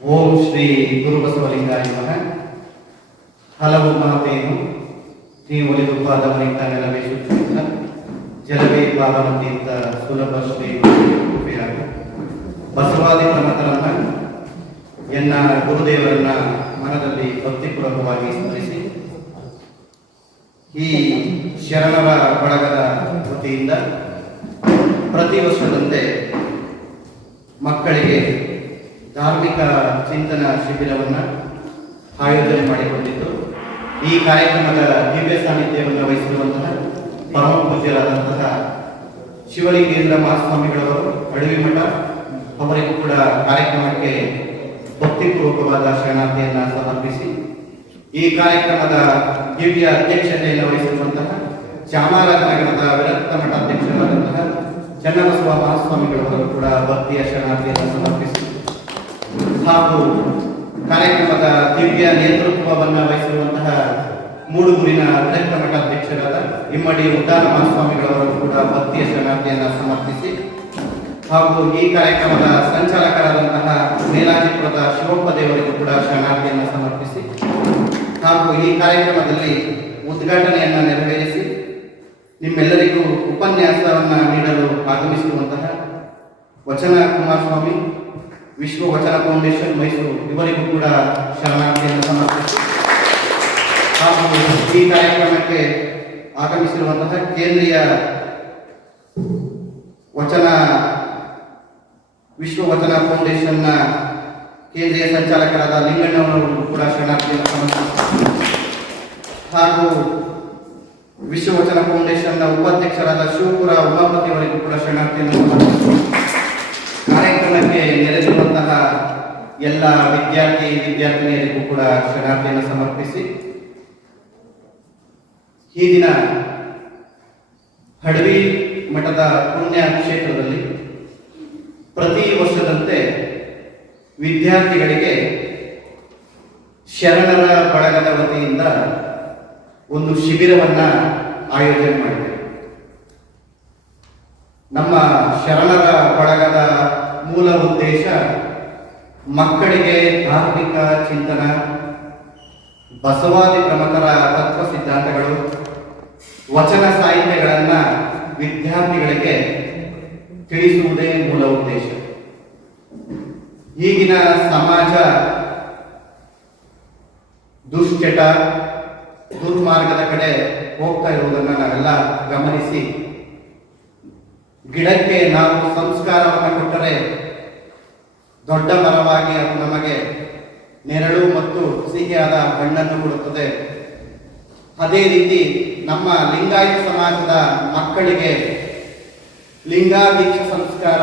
ಓಂ ಶ್ರೀ ಗುರು ಬಸವಲಿಂಗಾಯ ನಮಃ. ಹಲವು ಮಾತೇನು ನೀವು ಒಲಿದು ಪಾದವನಿಂದ ನೆಲವೇ ಶುದ್ಧ ಜಲವೇ ಪಾವನತಿಯಿಂದ ಸುಲಭ ಶ್ರೀ ಕೃಪೆಯಾಗ ಬಸವಾದಿ ಪ್ರಮಥರನ್ನ ಎನ್ನ ಗುರುದೇವರನ್ನ ಮನದಲ್ಲಿ ಭಕ್ತಿಪೂರ್ವಕವಾಗಿ ಸ್ಮರಿಸಿ ಈ ಶರಣರ ಬಳಗದ ವತಿಯಿಂದ ಪ್ರತಿ ವರ್ಷದಂತೆ ಮಕ್ಕಳಿಗೆ ಧಾರ್ಮಿಕ ಚಿಂತನಾ ಶಿಬಿರವನ್ನು ಆಯೋಜನೆ ಮಾಡಿಕೊಂಡಿದ್ದು, ಈ ಕಾರ್ಯಕ್ರಮದ ದಿವ್ಯ ಸಾನ್ನಿಧ್ಯವನ್ನು ವಹಿಸಿರುವಂತಹ ಪರಮ ಪೂಜ್ಯರಾದಂತಹ ಶಿವಲಿಂಗೇಂದ್ರ ಮಹಾಸ್ವಾಮಿಗಳವರು ಅಡವಿಮಠ ಅವರಿಗೂ ಕೂಡ ಕಾರ್ಯಕ್ರಮಕ್ಕೆ ಭಕ್ತಿಪೂರ್ವಕವಾದ ಶರಣಾರ್ಥಿಯನ್ನು ಸಮರ್ಪಿಸಿ, ಈ ಕಾರ್ಯಕ್ರಮದ ದಿವ್ಯ ಅಧ್ಯಕ್ಷತೆಯನ್ನು ವಹಿಸಿರುವಂತಹ ಚಾಮರಾಜನಗರದ ವಿರಕ್ತ ಮಠಾಧ್ಯಕ್ಷರಾದಂತಹ ಚನ್ನಬಸವ ಮಹಾಸ್ವಾಮಿಗಳವರು ಕೂಡ ಭಕ್ತಿಯ ಶರಣಾರ್ಥಿಯನ್ನು ಸಮರ್ಪಿಸಿ, ಹಾಗೂ ಕಾರ್ಯಕ್ರಮದ ದಿವ್ಯ ನೇತೃತ್ವವನ್ನು ವಹಿಸಿರುವಂತಹ ಮೂಡುಗೂರಿನ ವಿರಕ್ತ ಮಠಾಧ್ಯಕ್ಷರಾದ ಇಮ್ಮಡಿ ಉದ್ದಾನ ಮಹಾಸ್ವಾಮಿಗಳವರು ಕೂಡ ಭಕ್ತಿಯ ಶರಣಾರ್ಥಿಯನ್ನು ಸಮರ್ಪಿಸಿ, ಹಾಗೂ ಈ ಕಾರ್ಯಕ್ರಮದ ಸಂಚಾಲಕರಾದಂತಹ ಮೇಲಾಜಿಪುರದ ಶಿವಪ್ಪ ದೇವರಿಗೂ ಕೂಡ ಶರಣಾರ್ಥಿಯನ್ನು ಸಮರ್ಪಿಸಿ, ಹಾಗೂ ಈ ಕಾರ್ಯಕ್ರಮದಲ್ಲಿ ಉದ್ಘಾಟನೆಯನ್ನು ನೆರವೇರಿಸಿ ನಿಮ್ಮೆಲ್ಲರಿಗೂ ಉಪನ್ಯಾಸವನ್ನು ನೀಡಲು ಆಗಮಿಸಿರುವಂತಹ ವಚನ ಕುಮಾರಸ್ವಾಮಿ, ವಿಶ್ವ ವಚನ ಫೌಂಡೇಶನ್ ಮೈಸೂರು ಇವರಿಗೂ ಕೂಡ ಶರಣಾರ್ಥಿಯನ್ನು ಸಮರ್ಪಿಸಿ, ಹಾಗೂ ಈ ಕಾರ್ಯಕ್ರಮಕ್ಕೆ ಆಗಮಿಸಿರುವಂತಹ ಕೇಂದ್ರೀಯ ವಚನ ವಿಶ್ವ ವಚನ ಫೌಂಡೇಶನ್ನ ಕೇಂದ್ರೀಯ ಸಂಚಾಲಕರಾದ ಲಿಂಗಣ್ಣವರವರು ಕೂಡ ಶರಣಾರ್ಥಿಯನ್ನು ಸಮರ್ಪಿಸಿ, ಹಾಗೂ ವಿಶ್ವ ವಚನ ಫೌಂಡೇಶನ್ನ ಉಪಾಧ್ಯಕ್ಷರಾದ ಶಿವಪುರ ಉಮಾಪತಿ ಅವರಿಗೂ ಕೂಡ ಶರಣಾರ್ಥಿಯನ್ನು ಸಮರ್ಪಿಸಿ, ಕಾರ್ಯಕ್ರಮಕ್ಕೆ ನೆರೆದಿರುವಂತಹ ಎಲ್ಲ ವಿದ್ಯಾರ್ಥಿನಿಯರಿಗೂ ಕೂಡ ಶರಣಾರ್ಥಿಯನ್ನು ಸಮರ್ಪಿಸಿ, ಈ ದಿನ ಹಡವಿ ಮಠದ ಪುಣ್ಯ ಕ್ಷೇತ್ರದಲ್ಲಿ ಪ್ರತಿ ವರ್ಷದಂತೆ ವಿದ್ಯಾರ್ಥಿಗಳಿಗೆ ಶರಣರ ಬಳಗದ ವತಿಯಿಂದ ಒಂದು ಶಿಬಿರವನ್ನ ಆಯೋಜನೆ ಮಾಡಿದೆ. ನಮ್ಮ ಶರಣರ ಬಳಗದ ಮೂಲ ಉದ್ದೇಶ ಮಕ್ಕಳಿಗೆ ಧಾರ್ಮಿಕ ಚಿಂತನ, ಬಸವಾದಿ ಪ್ರಮಥರ ತತ್ವ ಸಿದ್ಧಾಂತಗಳು, ವಚನ ಸಾಹಿತ್ಯಗಳನ್ನು ವಿದ್ಯಾರ್ಥಿಗಳಿಗೆ ತಿಳಿಸುವುದೇ ಮೂಲ ಉದ್ದೇಶ. ಈಗಿನ ಸಮಾಜ ದುಶ್ಚಟ, ದುರ್ಮಾರ್ಗದ ಕಡೆ ಹೋಗ್ತಾ ಇರುವುದನ್ನು ನಾವೆಲ್ಲ ಗಮನಿಸಿ, ಗಿಡಕ್ಕೆ ನಾವು ಸಂಸ್ಕಾರವನ್ನು ಕೊಟ್ಟರೆ ದೊಡ್ಡ ಮರವಾಗಿ ಅದು ನಮಗೆ ನೆರಳು ಮತ್ತು ಸಿಹಿಯಾದ ಹಣ್ಣನ್ನು ಕೊಡುತ್ತದೆ. ಅದೇ ರೀತಿ ನಮ್ಮ ಲಿಂಗಾಯತ ಸಮಾಜದ ಮಕ್ಕಳಿಗೆ ಲಿಂಗಾದೀಕ್ಷ ಸಂಸ್ಕಾರ,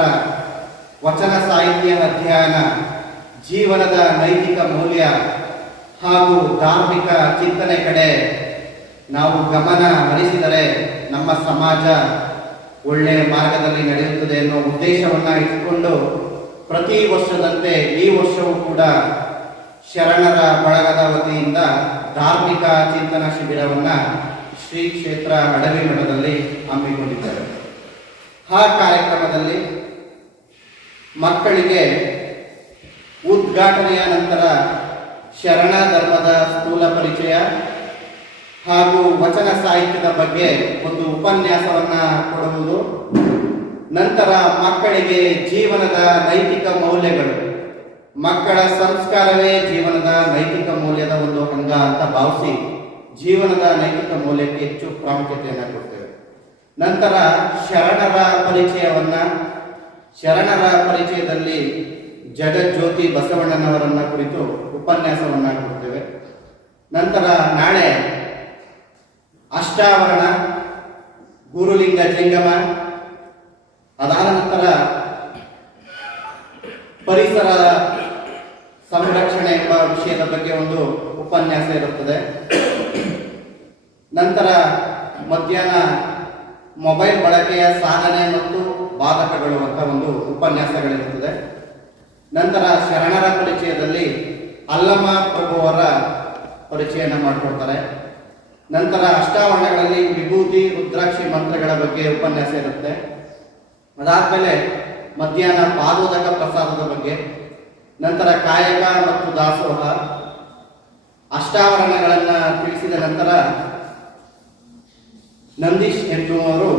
ವಚನ ಸಾಹಿತ್ಯ ಅಧ್ಯಯನ, ಜೀವನದ ನೈತಿಕ ಮೌಲ್ಯ ಹಾಗೂ ಧಾರ್ಮಿಕ ಚಿಂತನೆ ಕಡೆ ನಾವು ಗಮನ ಹರಿಸಿದರೆ ನಮ್ಮ ಸಮಾಜ ಒಳ್ಳೆಯ ಮಾರ್ಗದಲ್ಲಿ ನಡೆಯುತ್ತದೆ ಎನ್ನುವ ಉದ್ದೇಶವನ್ನು ಇಟ್ಟುಕೊಂಡು ಪ್ರತಿ ವರ್ಷದಂತೆ ಈ ವರ್ಷವೂ ಕೂಡ ಶರಣರ ಬಳಗದ ವತಿಯಿಂದ ಧಾರ್ಮಿಕ ಚಿಂತನಾ ಶಿಬಿರವನ್ನು ಶ್ರೀ ಕ್ಷೇತ್ರ ಅಡವಿ ಮಠದಲ್ಲಿ ಹಮ್ಮಿಕೊಂಡಿದ್ದಾರೆ. ಆ ಕಾರ್ಯಕ್ರಮದಲ್ಲಿ ಮಕ್ಕಳಿಗೆ ಉದ್ಘಾಟನೆಯ ನಂತರ ಶರಣ ಧರ್ಮದ ಸ್ಥೂಲ ಪರಿಚಯ ಹಾಗೂ ವಚನ ಸಾಹಿತ್ಯದ ಬಗ್ಗೆ ಒಂದು ಉಪನ್ಯಾಸವನ್ನ ಕೊಡುವುದು, ನಂತರ ಮಕ್ಕಳಿಗೆ ಜೀವನದ ನೈತಿಕ ಮೌಲ್ಯಗಳು, ಮಕ್ಕಳ ಸಂಸ್ಕಾರವೇ ಜೀವನದ ನೈತಿಕ ಮೌಲ್ಯದ ಒಂದು ಅಂಗ ಅಂತ ಭಾವಿಸಿ ಜೀವನದ ನೈತಿಕ ಮೌಲ್ಯಕ್ಕೆ ಹೆಚ್ಚು ಪ್ರಾಮುಖ್ಯತೆಯನ್ನು ಕೊಡ್ತೇವೆ. ನಂತರ ಶರಣರ ಪರಿಚಯದಲ್ಲಿ ಜಗಜ್ಯೋತಿ ಬಸವಣ್ಣನವರನ್ನ ಕುರಿತು ಉಪನ್ಯಾಸವನ್ನ ಕೊಡ್ತೇವೆ. ನಂತರ ನಾಳೆ ಅಷ್ಟಾವರಣ, ಗುರುಲಿಂಗ ಜಂಗಮ, ಅದಾದ ನಂತರ ಪರಿಸರ ಸಂರಕ್ಷಣೆ ಎಂಬ ವಿಷಯದ ಬಗ್ಗೆ ಒಂದು ಉಪನ್ಯಾಸ ಇರುತ್ತದೆ. ನಂತರ ಮಧ್ಯಾಹ್ನ ಮೊಬೈಲ್ ಬಳಕೆಯ ಸಾಧನೆ ಮತ್ತು ಬಾಧಕಗಳು ಅಂತ ಒಂದು ಉಪನ್ಯಾಸಗಳಿರುತ್ತದೆ. ನಂತರ ಶರಣರ ಪರಿಚಯದಲ್ಲಿ ಅಲ್ಲಮ ಪ್ರಭುವರ ಪರಿಚಯನ ಮಾಡಿಕೊಡ್ತಾರೆ. ನಂತರ ಅಷ್ಟಾವರಣಗಳಲ್ಲಿ ವಿಭೂತಿ, ರುದ್ರಾಕ್ಷಿ ಮಂತ್ರಗಳ ಬಗ್ಗೆ ಉಪನ್ಯಾಸ ಇರುತ್ತೆ. ಅದಾದ್ಮೇಲೆ ಮಧ್ಯಾಹ್ನ ಪಾದೋದಕ ಪ್ರಸಾದದ ಬಗ್ಗೆ, ನಂತರ ಕಾಯಕ ಮತ್ತು ದಾಸೋಹ, ಅಷ್ಟಾವರಣಗಳನ್ನು ತಿಳಿಸಿದ ನಂತರ ನಂದೀಶ್ ಎನ್ನುವರು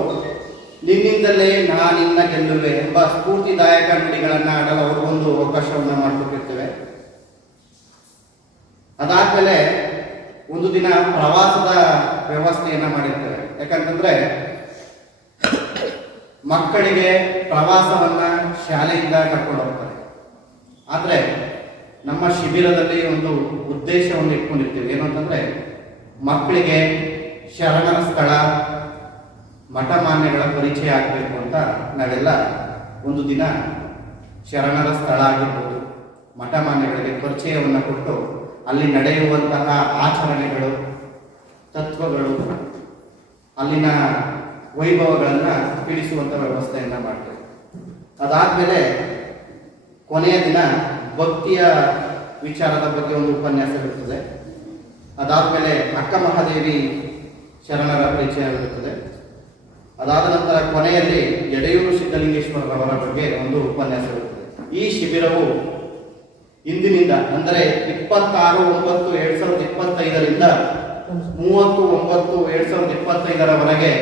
ನಿನ್ನಿಂದಲೇ ನಾನಿನ್ನ ಗೆಲ್ಲುವೆ ಎಂಬ ಸ್ಫೂರ್ತಿದಾಯಕ ನುಡಿಗಳನ್ನು ಆಡಲು ಅವರು ಒಂದು ಅವಕಾಶವನ್ನು ಮಾಡಿಕೊಟ್ಟಿರ್ತೇವೆ. ಅದಾದ್ಮೇಲೆ ಒಂದು ದಿನ ಪ್ರವಾಸದ ವ್ಯವಸ್ಥೆಯನ್ನ ಮಾಡಿರ್ತೇವೆ. ಯಾಕಂತಂದ್ರೆ ಮಕ್ಕಳಿಗೆ ಪ್ರವಾಸವನ್ನ ಶಾಲೆಯಿಂದ ಕರ್ಕೊಂಡು ಹೋಗ್ತಾರೆ. ಆದ್ರೆ ನಮ್ಮ ಶಿಬಿರದಲ್ಲಿ ಒಂದು ಉದ್ದೇಶವನ್ನು ಇಟ್ಕೊಂಡಿರ್ತೀವಿ. ಏನು ಅಂತಂದ್ರೆ ಮಕ್ಕಳಿಗೆ ಶರಣರ ಸ್ಥಳ, ಮಠಮಾನ್ಯಗಳ ಪರಿಚಯ ಆಗಬೇಕು ಅಂತ ನಾವೆಲ್ಲ ಒಂದು ದಿನ ಶರಣರ ಸ್ಥಳ ಆಗಿರ್ಬೋದು, ಮಠಮಾನ್ಯಗಳಿಗೆ ಪರಿಚಯವನ್ನು ಕೊಟ್ಟು ಅಲ್ಲಿ ನಡೆಯುವಂತಹ ಆಚರಣೆಗಳು, ತತ್ವಗಳು, ಅಲ್ಲಿನ ವೈಭವಗಳನ್ನು ತಿಳಿಸುವಂಥ ವ್ಯವಸ್ಥೆಯನ್ನು ಮಾಡ್ತೇವೆ. ಅದಾದಮೇಲೆ ಕೊನೆಯ ದಿನ ಭಕ್ತಿಯ ವಿಚಾರದ ಬಗ್ಗೆ ಒಂದು ಉಪನ್ಯಾಸ ಇರುತ್ತದೆ. ಅದಾದಮೇಲೆ ಅಕ್ಕ ಮಹಾದೇವಿ ಶರಣರ ಪರಿಚಯ ಇರುತ್ತದೆ. ಅದಾದ ನಂತರ ಕೊನೆಯಲ್ಲಿ ಎಡೆಯೂರು ಸಿದ್ಧಲಿಂಗೇಶ್ವರರವರ ಬಗ್ಗೆ ಒಂದು ಉಪನ್ಯಾಸ ಇರುತ್ತದೆ. ಈ ಶಿಬಿರವು ಇಂದಿನಿಂದ ಅಂದರೆ 26/9/2025ರಿಂದ 30/9/2025ರವರೆಗೆ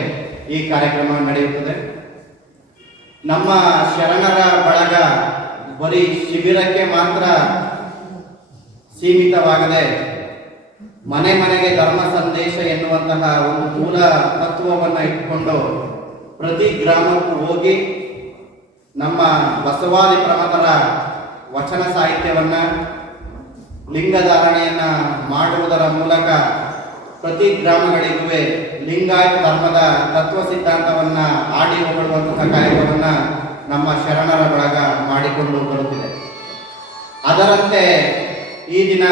ಈ ಕಾರ್ಯಕ್ರಮ ನಡೆಯುತ್ತದೆ. ನಮ್ಮ ಶರಣರ ಬಳಗ ಬರೀ ಶಿಬಿರಕ್ಕೆ ಮಾತ್ರ ಸೀಮಿತವಾಗದೆ ಮನೆ ಮನೆಗೆ ಧರ್ಮ ಸಂದೇಶ ಎನ್ನುವಂತಹ ಒಂದು ಮೂಲ ತತ್ವವನ್ನು ಇಟ್ಟುಕೊಂಡು ಪ್ರತಿ ಗ್ರಾಮಕ್ಕೂ ಹೋಗಿ ನಮ್ಮ ಬಸವಾದಿ ಪ್ರಮಥರ ವಚನ ಸಾಹಿತ್ಯವನ್ನ, ಲಿಂಗಧಾರಣೆಯನ್ನ ಮಾಡುವುದರ ಮೂಲಕ ಪ್ರತಿ ಗ್ರಾಮಗಳಿಗೂ ಲಿಂಗಾಯತ ಧರ್ಮದ ತತ್ವ ಸಿದ್ಧಾಂತವನ್ನ ಆಡಿ ಹೊಗಳುವಂತಹ ಕಾರ್ಯವನ್ನ ನಮ್ಮ ಶರಣರ ಬಳಗ ಮಾಡಿಕೊಂಡು ಬರುತ್ತಿದೆ. ಅದರಂತೆ ಈ ದಿನ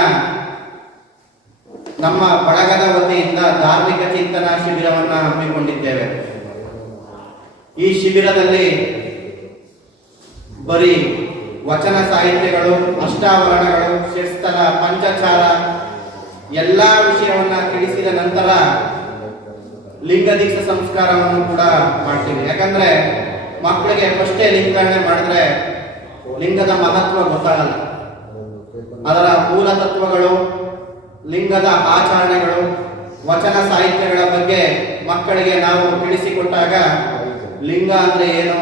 ನಮ್ಮ ಬಳಗದ ವತಿಯಿಂದ ಧಾರ್ಮಿಕ ಚಿಂತನ ಶಿಬಿರವನ್ನು ಹಮ್ಮಿಕೊಂಡಿದ್ದೇವೆ. ಈ ಶಿಬಿರದಲ್ಲಿ ಬರೀ ವಚನ ಸಾಹಿತ್ಯಗಳು, ಅಷ್ಟಾವರಣಗಳು, ಷಟ್ಸ್ಥಲ, ಪಂಚಚಾರ ಎಲ್ಲ ವಿಷಯವನ್ನ ತಿಳಿಸಿದ ನಂತರ ಲಿಂಗ ದೀಕ್ಷಾ ಸಂಸ್ಕಾರವನ್ನು ಕೂಡ ಮಾಡ್ತೀವಿ. ಯಾಕಂದ್ರೆ ಮಕ್ಕಳಿಗೆ ಫಸ್ಟೇ ಲಿಂಗರಣೆ ಮಾಡಿದ್ರೆ ಲಿಂಗದ ಮಹತ್ವ ಗೊತ್ತಾಗಲ್ಲ. ಅದರ ಮೂಲ ತತ್ವಗಳು, ಲಿಂಗದ ಆಚರಣೆಗಳು, ವಚನ ಸಾಹಿತ್ಯಗಳ ಬಗ್ಗೆ ಮಕ್ಕಳಿಗೆ ನಾವು ತಿಳಿಸಿಕೊಟ್ಟಾಗ ಲಿಂಗ ಅಂದ್ರೆ ಏನು,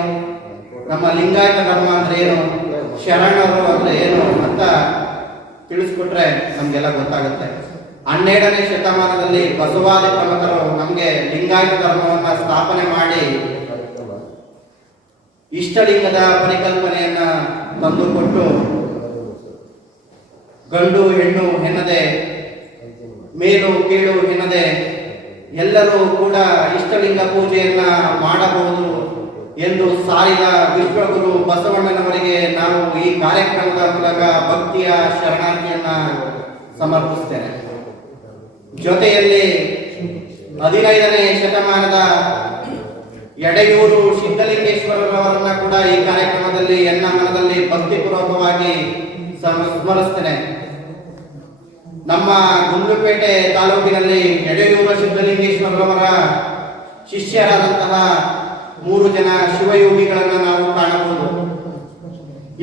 ನಮ್ಮ ಲಿಂಗಾಯತ ಧರ್ಮ ಅಂದ್ರೆ ಏನು, ಶರಣರು ಅಂದ್ರೆ ಏನು ಅಂತ ತಿಳಿಸ್ಕೊಟ್ರೆ ನಮ್ಗೆಲ್ಲ ಗೊತ್ತಾಗುತ್ತೆ. 12ನೇ ಶತಮಾನದಲ್ಲಿ ಬಸವಾದಿ ಪ್ರಮಥರು ನಮಗೆ ಲಿಂಗಾಯತ ಧರ್ಮವನ್ನ ಸ್ಥಾಪನೆ ಮಾಡಿ ಇಷ್ಟಲಿಂಗದ ಪರಿಕಲ್ಪನೆಯನ್ನ ತಂದುಕೊಟ್ಟು ಗಂಡು ಹೆಣ್ಣು ಎನ್ನದೆ, ಮೇಲು ಕೀಳು ಎನ್ನದೆ ಎಲ್ಲರೂ ಕೂಡ ಇಷ್ಟಲಿಂಗ ಪೂಜೆಯನ್ನ ಮಾಡಬಹುದು ಎಂದು ಸಾರಿದ ವಿಶ್ವಗುರು ಬಸವಣ್ಣನವರಿಗೆ ನಾವು ಈ ಕಾರ್ಯಕ್ರಮದ ಮೂಲಕ ಭಕ್ತಿಯ ಶರಣಾರ್ಥಿಯನ್ನ ಸಮರ್ಪಿಸುತ್ತೇನೆ. ಜೊತೆಯಲ್ಲಿ 15ನೇ ಶತಮಾನದ ಎಡೆಯೂರು ಸಿದ್ಧಲಿಂಗೇಶ್ವರರವರನ್ನ ಕೂಡ ಈ ಕಾರ್ಯಕ್ರಮದಲ್ಲಿ ಎನ್ನ ಮನದಲ್ಲಿ ಭಕ್ತಿಪೂರ್ವಕವಾಗಿ ಸ್ಮರಿಸ್ತೇನೆ. ನಮ್ಮ ಗುಂಡ್ಲುಪೇಟೆ ತಾಲೂಕಿನಲ್ಲಿ ಎಡೆಯೂರು ಸಿದ್ಧಲಿಂಗೇಶ್ವರರವರ ಶಿಷ್ಯರಾದಂತಹ 3 ಜನ ಶಿವಯೋಗಿಗಳನ್ನು ನಾವು ಕಾಣಬಹುದು.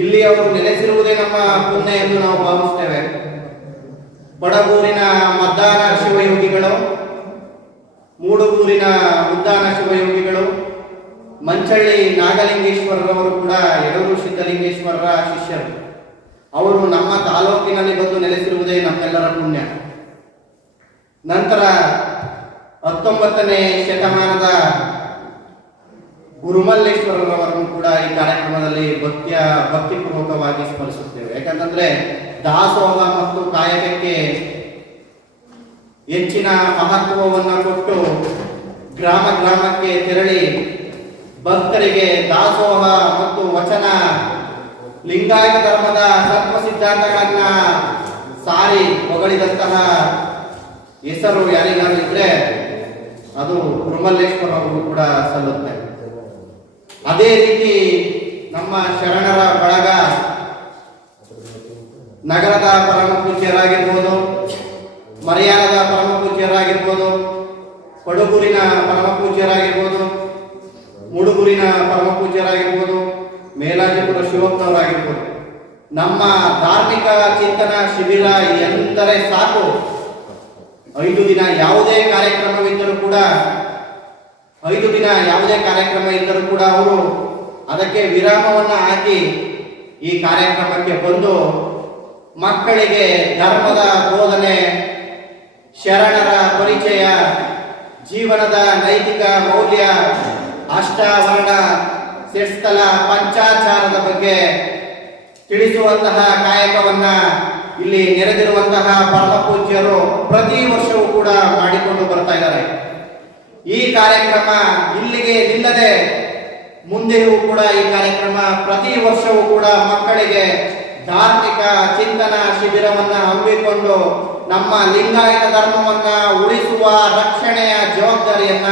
ಇಲ್ಲಿ ಅವರು ನೆಲೆಸಿರುವುದೇ ನಮ್ಮ ಪುಣ್ಯ ಎಂದು ನಾವು ಭಾವಿಸ್ತೇವೆ. ಬಡಗೂರಿನ ಮದ್ದಾನ ಶಿವಯೋಗಿಗಳು, ಮೂಡುಗೂರಿನ ಉದ್ದಾನ ಶಿವಯೋಗಿಗಳು, ಮಂಚಳ್ಳಿ ನಾಗಲಿಂಗೇಶ್ವರರವರು ಕೂಡ ಎಡೆಯೂರು ಸಿದ್ಧಲಿಂಗೇಶ್ವರರ ಶಿಷ್ಯರು. ಅವರು ನಮ್ಮ ತಾಲೂಕಿನಲ್ಲಿ ಬಂದು ನೆಲೆಸಿರುವುದೇ ನಮ್ಮೆಲ್ಲರ ಪುಣ್ಯ. ನಂತರ 19ನೇ ಶತಮಾನದ ಗುರುಮಲ್ಲೇಶ್ವರರವರನ್ನು ಕೂಡ ಈ ಕಾರ್ಯಕ್ರಮದಲ್ಲಿ ಭಕ್ತಿಪೂರ್ವಕವಾಗಿ ಸ್ಮರಿಸುತ್ತೇವೆ. ಯಾಕಂತಂದ್ರೆ ದಾಸೋಹ ಮತ್ತು ಕಾಯಕಕ್ಕೆ ಹೆಚ್ಚಿನ ಮಹತ್ವವನ್ನು ಕೊಟ್ಟು ಗ್ರಾಮ ಗ್ರಾಮಕ್ಕೆ ತೆರಳಿ ಭಕ್ತರಿಗೆ ದಾಸೋಹ ಮತ್ತು ವಚನ, ಲಿಂಗಾಯತ ಧರ್ಮದ ತತ್ವ ಸಿದ್ಧಾಂತಗಳನ್ನ ಸಾರಿ ಹೊಗಳಿದಂತಹ ಹೆಸರು ಯಾರಿಗಾರು ಇದ್ರೆ ಅದು ಗುರುಮಲ್ಲೇಶ್ವರ ಅವರು ಕೂಡ ಸಲ್ಲುತ್ತೆ. ಅದೇ ರೀತಿ ನಮ್ಮ ಶರಣರ ಬಳಗ ನಗರದ ಪರಮ ಪೂಜ್ಯರಾಗಿರ್ಬೋದು, ಮರ್ಯಾದದ ಪರಮ ಪೂಜ್ಯರಾಗಿರ್ಬೋದು, ಕೊಡಗೂರಿನ ಪರಮ ಪೂಜ್ಯರಾಗಿರ್ಬೋದು, ಮುಡುಗೂರಿನ ಪರಮ ಪೂಜ್ಯರಾಗಿರ್ಬೋದು, ಮೇಲಾಜಿಪುರ ಶಿವಪ್ಪನವರಾಗಿರ್ಬೋದು, ನಮ್ಮ ಧಾರ್ಮಿಕ ಚಿಂತನಾ ಶಿಬಿರ ಎಂದರೆ ಸಾಕು, 5 ದಿನ ಯಾವುದೇ ಕಾರ್ಯಕ್ರಮವಿದ್ದರೂ ಕೂಡ 5 ದಿನ ಯಾವುದೇ ಕಾರ್ಯಕ್ರಮ ಇದ್ದರೂ ಕೂಡ ಅವರು ಅದಕ್ಕೆ ವಿರಾಮವನ್ನು ಹಾಕಿ ಈ ಕಾರ್ಯಕ್ರಮಕ್ಕೆ ಬಂದು ಮಕ್ಕಳಿಗೆ ಧರ್ಮದ ಬೋಧನೆ, ಶರಣರ ಪರಿಚಯ, ಜೀವನದ ನೈತಿಕ ಮೌಲ್ಯ, ಅಷ್ಟಾವರಣ, ಷಟ್ಸ್ಥಲ, ಪಂಚಾಚಾರದ ಬಗ್ಗೆ ತಿಳಿಸುವಂತಹ ಕಾಯಕವನ್ನ ಇಲ್ಲಿ ನೆರೆದಿರುವಂತಹ ಪರಮ ಪೂಜ್ಯರು ಪ್ರತಿ ವರ್ಷವೂ ಕೂಡ ಮಾಡಿಕೊಂಡು ಬರ್ತಾ ಇದ್ದಾರೆ. ಈ ಕಾರ್ಯಕ್ರಮ ಇಲ್ಲಿಗೆ ನಿಲ್ಲದೆ ಮುಂದೆಯೂ ಕೂಡ ಈ ಕಾರ್ಯಕ್ರಮ ಪ್ರತಿ ವರ್ಷವೂ ಕೂಡ ಮಕ್ಕಳಿಗೆ ಧಾರ್ಮಿಕ ಚಿಂತನಾ ಶಿಬಿರವನ್ನ ಹಮ್ಮಿಕೊಂಡು ನಮ್ಮ ಲಿಂಗಾಯತ ಧರ್ಮವನ್ನ ಉಳಿಸುವ ರಕ್ಷಣೆಯ ಜವಾಬ್ದಾರಿಯನ್ನ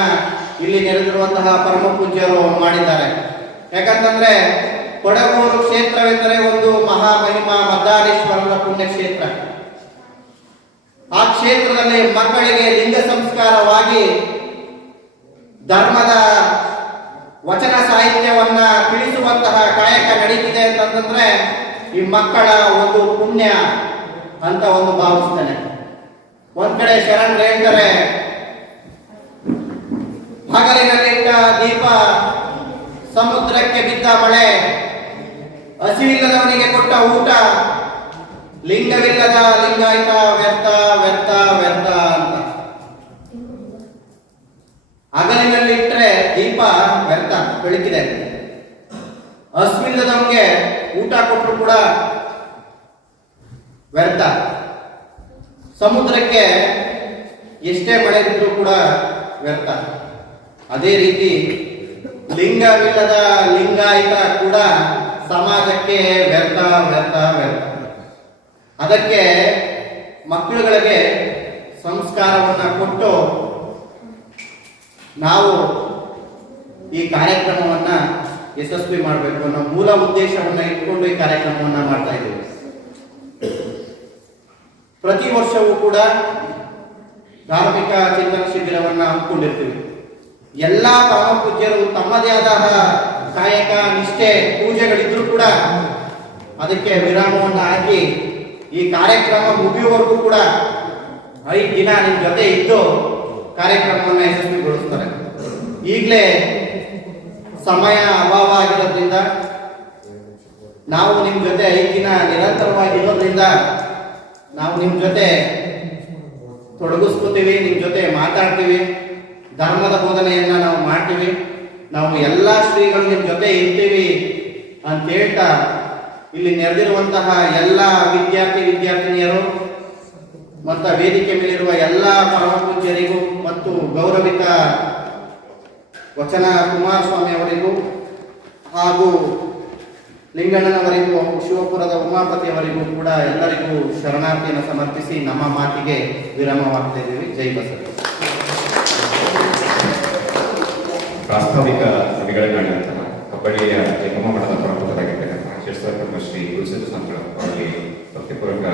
ಇಲ್ಲಿ ನೆರೆದಿರುವಂತಹ ಪರಮ ಪೂಜ್ಯರು ಮಾಡಿದ್ದಾರೆ. ಯಾಕಂತಂದ್ರೆ ಕೊಡಗೂರು ಕ್ಷೇತ್ರವೆಂದರೆ ಒಂದು ಮಹಾಮಹಿಮಾ ಮದ್ದಾರೇಶ್ವರರ ಪುಣ್ಯಕ್ಷೇತ್ರ. ಆ ಕ್ಷೇತ್ರದಲ್ಲಿ ಮಕ್ಕಳಿಗೆ ಲಿಂಗ ಸಂಸ್ಕಾರವಾಗಿ ಧರ್ಮದ ವಚನ ಸಾಹಿತ್ಯವನ್ನ ತಿಳಿಸುವಂತಹ ಕಾಯಕ ನಡೀತಿದೆ ಅಂತಂದ್ರೆ ಈ ಮಕ್ಕಳ ಒಂದು ಪುಣ್ಯ ಅಂತ ಒಂದು ಭಾವಿಸ್ತೇನೆ. ಒಂದ್ ಕಡೆ ಶರಣರು ಹೇಳ್ತಾರೆ, ಹಗಲಿನಲ್ಲಿಟ್ಟ ದೀಪ, ಸಮುದ್ರಕ್ಕೆ ಬಿದ್ದ ಮಳೆ, ಹಸಿವಿಲ್ಲದವನಿಗೆ ಕೊಟ್ಟ ಊಟ, ಲಿಂಗವಿಲ್ಲದ ಲಿಂಗಾಯತ ವ್ಯರ್ಥ ವ್ಯರ್ಥ ವ್ಯರ್ಥ ಅಂತ. ಹಗಲಿನಲ್ಲಿಟ್ಟರೆ ದೀಪ ವ್ಯರ್ಥ, ಬೆಳಕಿದೆ. ಹಸಿವಿಲ್ಲದವನಿಗೆ ಊಟ ಕೊಟ್ಟರು ಕೂಡ ವ್ಯರ್ಥ. ಸಮುದ್ರಕ್ಕೆ ಎಷ್ಟೇ ಮಳೆ ಬಿದ್ದರೂ ಕೂಡ ವ್ಯರ್ಥ. ಅದೇ ರೀತಿ ಲಿಂಗವಿಲ್ಲದ ಲಿಂಗಾಯತ ಕೂಡ ಸಮಾಜಕ್ಕೆ ವ್ಯರ್ಥ ವ್ಯರ್ಥ ವ್ಯರ್ಥ. ಅದಕ್ಕೆ ಮಕ್ಕಳುಗಳಿಗೆ ಸಂಸ್ಕಾರವನ್ನು ಕೊಟ್ಟು ನಾವು ಈ ಕಾರ್ಯಕ್ರಮವನ್ನು ಯಶಸ್ವಿ ಮಾಡಬೇಕು ಅನ್ನೋ ಮೂಲ ಉದ್ದೇಶವನ್ನು ಇಟ್ಕೊಂಡು ಈ ಕಾರ್ಯಕ್ರಮವನ್ನು ಮಾಡ್ತಾ ಇದ್ದೀವಿ. ಪ್ರತಿ ವರ್ಷವೂ ಕೂಡ ಧಾರ್ಮಿಕ ಚಿಂತನ ಶಿಬಿರವನ್ನು ಹಮ್ಮಿಕೊಂಡಿರ್ತೀವಿ. ಎಲ್ಲ ಪರಮ ಪೂಜ್ಯರು ತಮ್ಮದೇ ಆದ ಕಾಯಕ ನಿಷ್ಠೆ ಪೂಜೆಗಳಿದ್ರೂ ಕೂಡ ಅದಕ್ಕೆ ವಿರಾಮವನ್ನು ಹಾಕಿ ಈ ಕಾರ್ಯಕ್ರಮ ಮುಗಿಯುವವರೆಗೂ ಕೂಡ 5 ದಿನ ನಿಮ್ಮ ಜೊತೆ ಇದ್ದು ಕಾರ್ಯಕ್ರಮವನ್ನು ಯಶಸ್ವಿಗೊಳಿಸ್ತಾರೆ. ಈಗಲೇ ಸಮಯ ಅಭಾವ ಆಗಿರೋದ್ರಿಂದ ನಾವು ನಿಮ್ಮ ಜೊತೆ 5 ದಿನ ನಿರಂತರವಾಗಿರೋದ್ರಿಂದ ನಾವು ನಿಮ್ಮ ಜೊತೆ ತೊಡಗಿಸ್ಕೋತೀವಿ, ನಿಮ್ಮ ಜೊತೆ ಮಾತಾಡ್ತೀವಿ, ಧರ್ಮದ ಬೋಧನೆಯನ್ನ ನಾವು ಮಾಡ್ತೀವಿ, ನಾವು ಎಲ್ಲ ಶ್ರೀಗಳು ನಿಮ್ಮ ಜೊತೆ ಇರ್ತೀವಿ ಅಂತ ಹೇಳ್ತಾ ಇಲ್ಲಿ ನೆರೆದಿರುವಂತಹ ಎಲ್ಲ ವಿದ್ಯಾರ್ಥಿನಿಯರು ಮತ್ತು ವೇದಿಕೆ ಮೇಲಿರುವ ಎಲ್ಲ ಪರಮ ಪೂಜ್ಯರಿಗೂ ಮತ್ತು ಗೌರವಿತ ವಚನ ಕುಮಾರಸ್ವಾಮಿ ಅವರಿಗೂ ಹಾಗೂ ಲಿಂಗಣ್ಣನವರಿಗೂ ಶಿವಪುರದ ಉಮಾಪತಿ ಅವರಿಗೂ ಕೂಡ ಎಲ್ಲರಿಗೂ ಶರಣಾರ್ಥಿಯನ್ನು ಸಮರ್ಪಿಸಿ ನಮ್ಮ ಮಾತಿಗೆ ವಿರಾಮವಾಗ್ತಾ ಇದ್ದೀವಿ. ಜೈ ಬಸವ. ಪ್ರಾಸ್ತಾವಿಕ ಸಭೆಗಳನ್ನಾಡಿದಂತಹ ಕಬ್ಬಳ್ಳಿಯ ಜಂಗಮ ಮಠದ ಪ್ರಮುಖರಾಗಿರ್ತಕ್ಕಂತಹ ಶ್ರೀ ಗುರುಸಿದ್ದು ಸಂತರ ಅವರಿಗೆ ಭಕ್ತಿಪೂರ್ವಕ